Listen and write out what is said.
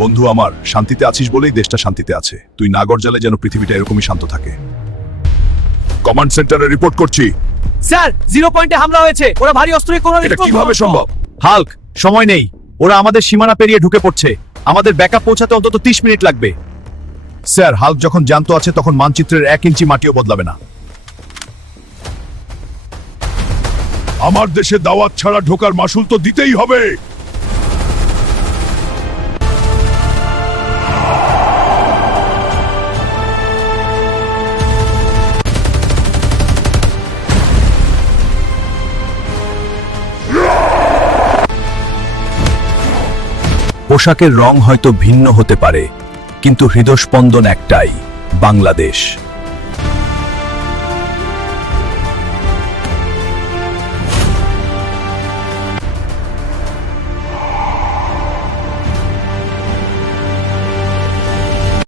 বন্ধু আমার, শান্তিতে আছিস বলেই দেশটা শান্তিতে আছে। তুই না গর্জালে যেন পৃথিবীটা এরকমই শান্ত থাকে। কমান্ড সেন্টারে রিপোর্ট করছি। স্যার, 0 পয়েন্টে হামলা হয়েছে। ওরা ভারী অস্ত্রে কোনো এটা কিভাবে সম্ভব? হাল্ক, সময় নেই। ওরা আমাদের সীমানা পেরিয়ে ঢুকে পড়ছে। আমাদের ব্যাকআপ পৌঁছাতে অন্তত 30 মিনিট লাগবে। স্যার, হাল্ক যখন জানতো আছে তখন মানচিত্রের 1 ইঞ্চি মাটিও বদলাবে না। আমার দেশে দাওয়াত ছাড়া ঢোকার মাসুল তো দিতেই হবে। পোশাকের রং হয়তো ভিন্ন হতে পারে, কিন্তু হৃদস্পন্দন একটাই, বাংলাদেশ।